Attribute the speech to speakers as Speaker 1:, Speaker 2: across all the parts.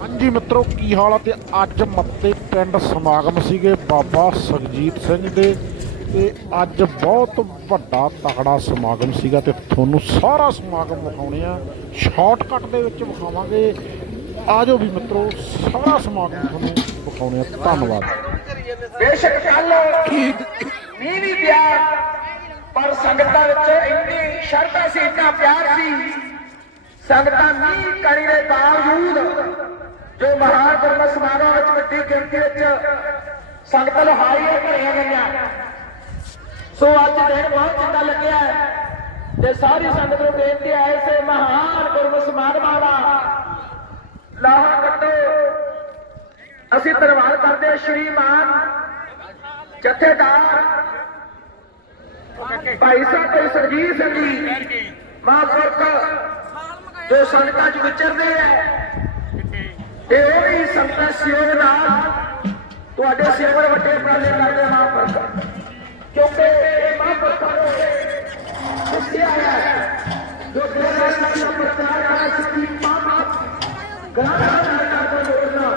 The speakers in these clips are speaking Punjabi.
Speaker 1: ਹਾਂਜੀ ਮਿੱਤਰੋ, ਕੀ ਹਾਲ ਆ? ਤੇ ਅੱਜ ਮੱਤੇ ਪਿੰਡ ਸਮਾਗਮ ਸੀਗੇ ਬਾਬਾ ਸੁਖਜੀਤ ਸਿੰਘ ਦੇ। ਤੇ ਅੱਜ ਬਹੁਤ ਵੱਡਾ ਤਕੜਾ ਸਮਾਗਮ ਸੀਗਾ ਤੇ ਤੁਹਾਨੂੰ ਸਾਰਾ ਸਮਾਗਮ ਵਿਖਾਉਣੇ ਆ। ਸ਼ਾਰਟਕਟ ਦੇ ਵਿੱਚ ਵਿਖਾਵਾਂਗੇ। ਆਜੋ ਵੀ ਮਿੱਤਰੋ, ਸਾਰਾ ਸਮਾਗਮ ਤੁਹਾਨੂੰ ਵਿਖਾਉਣੇ ਆ। ਧੰਨਵਾਦ।
Speaker 2: ਬੇਸ਼ੱਕ ਕੱਲ ਮੀਂਹ ਵੀ ਪਿਆ, ਪਰ ਸੰਗਤਾਂ ਵਿੱਚ ਇੰਨੀ ਸ਼ਰਧਾ ਸੀ, ਇੰਨਾ ਪਿਆਰ ਸੀ। ਸੰਗਤਾਂ ਮੀਂਹ ਕਣੀ ਦੇ ਬਾਵਜੂਦ ਜੋ ਮਹਾਨ ਗੁਰਮਤਿ ਸਮਾਗਮ ਵਿੱਚ ਵੱਡੀ ਗਿਣਤੀ ਵਿੱਚ ਸੰਗਤਾਂ ਨੂੰ ਹਾਰੀਆਂ ਭਰੀਆਂ ਗਈਆਂ। ਸੋ ਅੱਜ ਦਿਨ ਬਹੁਤ ਚੰਗਾ ਲੱਗਿਆ ਤੇ ਸਾਰੀ ਸੰਗਤ ਨੂੰ ਬੇਨਤੀ ਹੈ ਇਸੇ ਮਹਾਨ ਗੁਰਮਤਿ ਸਮਾਗਮਾਂ ਦਾ ਲਾਹਾ ਕੱਟੋ ਅਸੀਂ ਧੰਨਵਾਦ ਕਰਦੇ ਹਾਂ ਸ਼੍ਰੀਮਾਨ ਜਥੇਦਾਰ ਭਾਈ ਸਾਹਿਬ ਭਾਈ ਸਰਜੀਤ ਸਿੰਘ ਜੀ, ਮਹਾਂਪੁਰਖ, ਜੋ ਸੰਗਤਾਂ 'ਚ ਵਿਚਰਦੇ ਹੈ ਤੇ ਉਹ ਵੀ ਸੰਗਤਾਂ ਸਹਿਯੋਗ ਨਾਲ ਤੁਹਾਡੇ ਸਿਰ ਵੱਡੇ ਉਪਰਾਲੇ ਕਰਦੇ ਮਹਾਂਪੁਰਖ ਕਿਉਂਕਿ ਇਹ ਮਹਾਂਪੁਰਖਾਂ ਨੂੰ ਦੱਸਿਆ ਹੈ, ਜੋ ਗੁਰੂ ਸਾਹਿਬ ਦਾ ਪ੍ਰਚਾਰ ਹੈ ਸਿੱਖੀ ਮਾਮਾ ਗ੍ਰਾਮ ਕਰਦੇ ਜੋੜਨਾ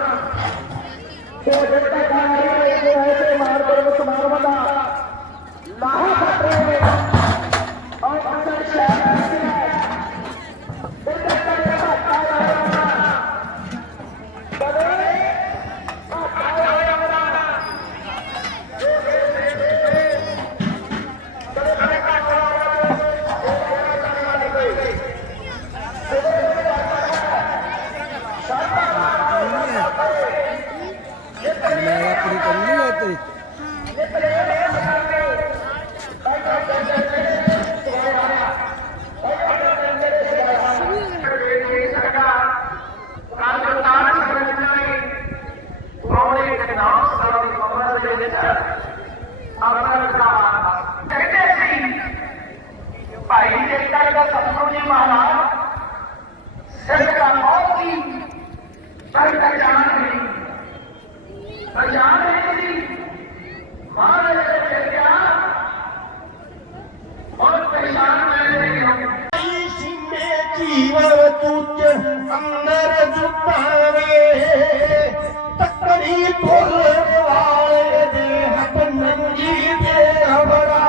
Speaker 2: ਸੋ ਦਿੱਤਾ ਕੰਮ ਪਰ ਪਛਾਣ ਨਹੀਂ। ਪਛਾਣ ਨਹੀਂ ਸੀ। ਮਹਾਰਾਜ ਦੇ ਚੱਲਿਆ ਔਰ ਪਛਾਣ ਨਹੀਂ ਹੋਈ
Speaker 3: ਸਿੰਨੇ ਜੀਵਨ ਅੰਦਰ ਜੁਟਾਵੇ ਤਕੜੀ ਭੁੱਲ ਵਾਲੇ ਦੇ ਹੱਥ ਨੰਗੀ ਦੇ ਅਵਰਾ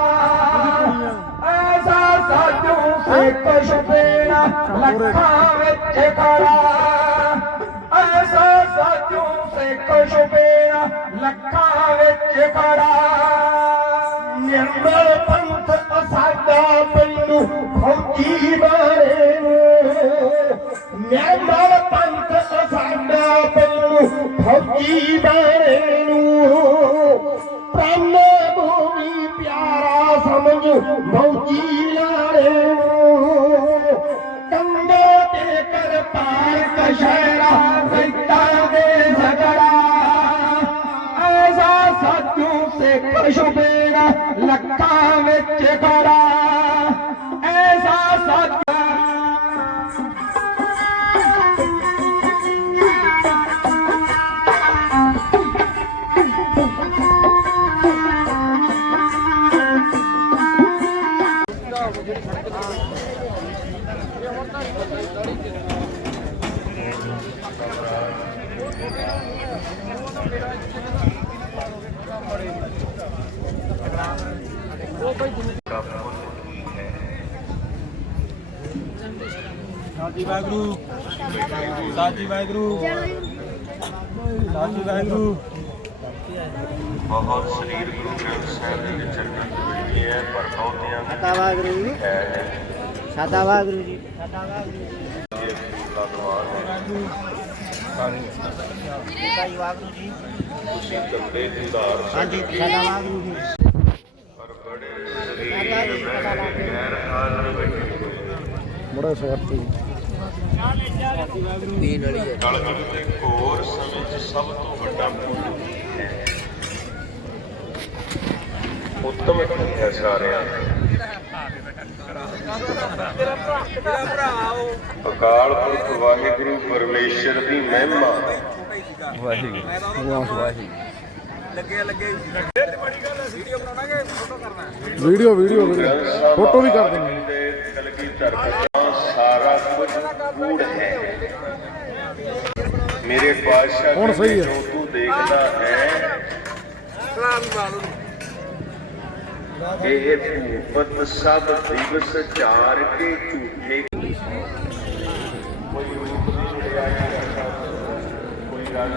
Speaker 3: ਐਸਾ ਸਾਜੂ ਸੇ ਕੁਛ ਪੇਣਾ ਲੱਖਾਂ ਵਿੱਚ ਖੜਾ ਲੱਖਾਂ ਵਿੱਚ ਖੜਾ ਨਿਰਮਲ ਪੰਥ ਸਾਡਾ ਮੈਨੂੰ ਫੌਜੀ ਬਾਰੇ। ਨਿਰਮਲ ਪੰਥ ਸਾਡਾ ਮੈਨੂੰ ਫੌਜੀ ਬਾਰੇ ਨੂੰ। ਪ੍ਰਾਨ ਭੂਮੀ ਪਿਆਰਾ ਸਮਝ ਫੌਜੀ ਲਾੜੇ ਨੂੰ। ਕੰਡੇ ਤੇ ਕਰ ਪਾਰ ਕਸ਼ਹਿਰਾ ਲੱਖਾਂ ਸਾਜੀ
Speaker 4: ਵਾਹਿਗੁਰੂ ਸਾਜੀ ਵਾਹਿਗੁਰੂ ਸਾਜੀ ਵਾਹਿਗੁਰੂ।
Speaker 5: ਬਹੁਤ ਸਰੀਰ ਗੁਰੂ ਗ੍ਰੰਥ ਸਾਹਿਬ ਦੇ ਵਿੱਚ ਚਰਨਾਂ ਚ ਮਿਲਦੀ ਹੈ ਪਰ ਬਹੁਤਿਆਂ ਦੀ
Speaker 3: ਸਾਦਾ ਵਾਹਿਗੁਰੂ ਜੀ। ਸਾਦਾ ਵਾਹਿਗੁਰੂ ਜੀ।
Speaker 5: ਇਹ ਧੰਨਵਾਦ
Speaker 3: ਭਾਈ ਵਾਹਿਗੁਰੂ ਜੀ।
Speaker 5: ਤੁਸੀਂ ਕੱਪੜੇ ਦੀ ਧਾਰ
Speaker 3: ਹਾਂਜੀ ਸਾਦਾ ਵਾਹਿਗੁਰੂ ਜੀ।
Speaker 5: ਬੜੇ ਹਾਜ਼ਰ ਬੈਠੇ
Speaker 1: ਬੜਾ ਸਵਾਰਥੀ
Speaker 5: ਕਲਯੁਗ ਦੇ ਘੋਰ ਸਮੇਂ 'ਚ ਸਭ ਤੋਂ ਵੱਡਾ ਪੁੰਨ ਹੈ ਉੱਤਮ ਹੈ ਸਾਰਿਆਂ ਅਕਾਲ ਪੁਰਖ ਵਾਹਿਗੁਰੂ ਪਰਮੇਸ਼ਰ ਦੀ ਮਹਿਮਾ।
Speaker 4: ਲੱਗੇ ਲੱਗੇ ਵੀਡੀਓ ਬਣਾਵਾਂਗੇ ਫੋਟੋ ਕਰਨਾ
Speaker 1: video video
Speaker 5: Granth Sahib
Speaker 1: photo ਵੀ ਕਰ
Speaker 5: ਮਹਾਰਾਜ
Speaker 1: ਦੇਣੀ
Speaker 5: ਜੀ ਦੇ ਕਲਗੀ ਧਰ ਸਾਰਾ ਕੁਝ ਕੂੜ ਹੈ। ਮੇਰੇ ਪਾਤਸ਼ਾਹ
Speaker 1: ਹੁਣ ਸਹੀ ਹੈ।
Speaker 5: ਜੋ ਤੂੰ ਦੇਖਦਾ ਹੈ। ਇਹ ਭੂਪਤ ਸਭ ਦਿਵਸ ਚਾਰ ਕੇ ਝੂਠੇ ਕੋਈ ਰੂਪ ਨਹੀਂ ਵਡਿਆਈ ਕਰਦਾ ਕੋਈ ਰੰਗ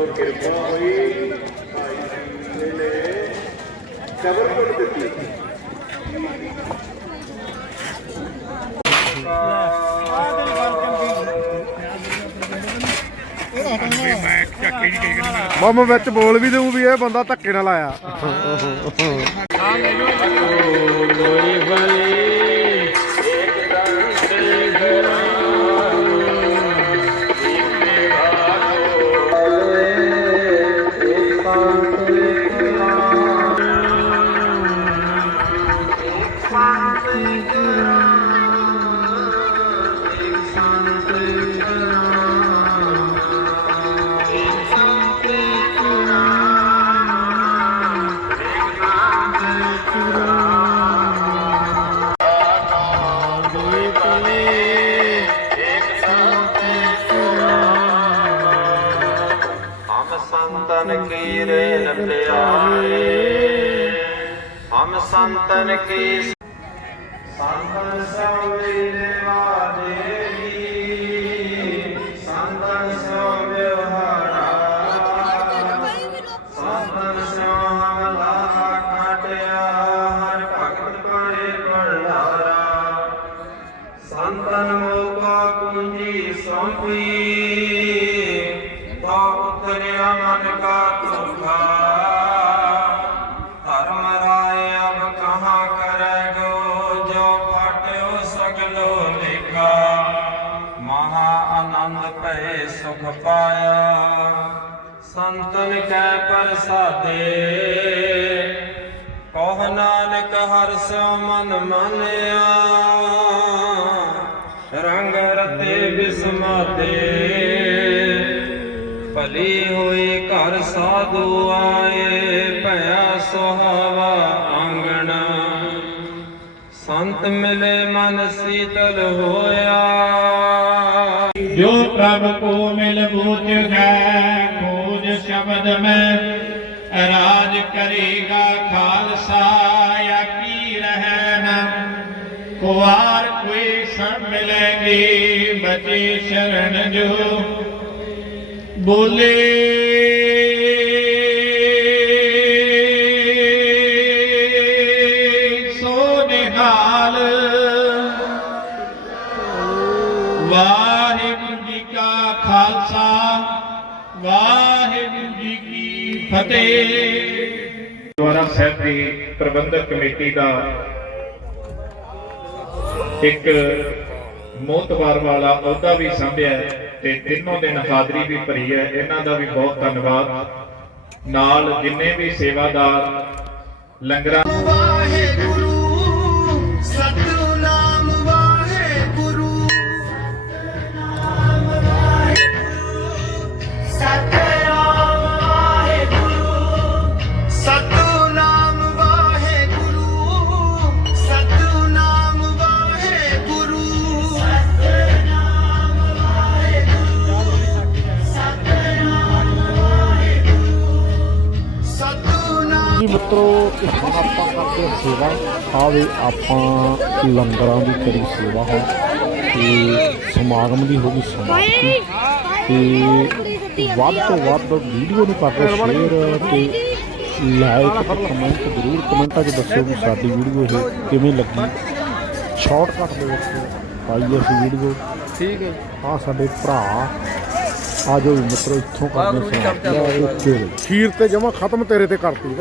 Speaker 5: ਜਦੋਂ ਕਿਰਪਾ ਹੋਈ ਭਾਈ ਜੀ ਨੇ ਕਬਰ ਕੋਲ ਦਿੱਤੀ।
Speaker 1: ਮੈਂ ਵਿੱਚ ਬੋਲ ਵੀ ਦਊਂ ਵੀ ਇਹ ਬੰਦਾ ਧੱਕੇ ਨਾਲ ਆਇਆ।
Speaker 6: ਹਮ ਸੰਤਨ ਕੀ ਰੇ ਪਿਆਰੇ ਹਮ ਸੰਤਨ ਕੀ ਸੰਤਨ ਮਾਨਿਆ ਰੰਗ ਰਤੇ ਬਿਸਮਾਤੇ। ਭਲੀ ਹੋਈ ਘਰ ਸਾਧੂ ਆਏ, ਭਇਆ ਸੁਹਾਵਾ ਆਂਗਣਾ। ਸੰਤ ਮਿਲੇ ਮਨ ਸੀਤਲ ਹੋਇਆ।
Speaker 7: ਜੋ ਪ੍ਰਭ ਕੋ ਮਿਲ ਬੂਝ ਹੈ ਖੋਜ ਸ਼ਬਦ ਮੈਂ ਰਾਜ ਕਰੇਗਾ ਖਾਲਸਾ। ਮਿਲੇਗੀ, ਬਚੇ ਸ਼ਰਨ ਜੋ ਬੋਲੇ। ਵਾਹਿਗੁਰੂ ਜੀ ਕਾ ਖਾਲਸਾ, ਵਾਹਿਗੁਰੂ ਜੀ ਕੀ ਫਤਿਹ। ਦੁਆਰਾ ਸਾਹਿਬ ਦੀ ਪ੍ਰਬੰਧਕ ਕਮੇਟੀ ਦਾ ਇੱਕ ਮੋਤਬਾਰ ਵਾਲਾ ਅਹੁਦਾ ਵੀ ਸੰਭਿਆ ਤੇ ਤਿੰਨੋਂ ਦਿਨ ਹਾਜ਼ਰੀ ਵੀ ਭਰੀ ਹੈ। ਇਹਨਾਂ ਦਾ ਵੀ ਬਹੁਤ ਧੰਨਵਾਦ। ਨਾਲ ਜਿੰਨੇ ਵੀ ਸੇਵਾਦਾਰ, ਲੰਗਰਾਂ
Speaker 1: ਮਿੱਤਰੋ ਇਸ ਹੁਣ ਆਪਾਂ ਕਰਦੇ ਹਾਂ ਸੇਵਾ। ਆਵੇ ਆਪਾਂ ਲੰਗਰਾਂ ਦੀ ਕਰੀ ਸੇਵਾ ਹੈ। ਤੇ ਸਮਾਗਮ ਦੀ ਹੋ ਗਈ ਸਮਾਪਤੀ। ਤੇ ਵੱਧ ਤੋਂ ਵੱਧ ਵੀਡੀਓ ਨੂੰ ਕਰਦੇ ਸ਼ੇਅਰ ਤੇ ਲਾਈਕ ਤੇ ਕਮੈਂਟ ਜ਼ਰੂਰ। ਕਮੈਂਟਾਂ 'ਚ ਦੱਸਿਓ ਕਿ ਸਾਡੀ ਵੀਡੀਓ ਇਹ ਕਿਵੇਂ ਲੱਗੀ। ਸ਼ਾਰਟਕਟ ਦੇ ਵਿੱਚ ਪਾਈ ਅਸੀਂ ਵੀਡੀਓ।
Speaker 4: ਠੀਕ ਹੈ
Speaker 1: ਆ ਸਾਡੇ ਭਰਾ ਆ ਜੋ ਮਿੱਤਰੋ ਇੱਥੋਂ ਕਰਦੇ ਸੀ ਖੀਰ ਤੇ ਜਮਾ ਖਤਮ ਤੇਰੇ ਤੇ ਕਰਤੀ।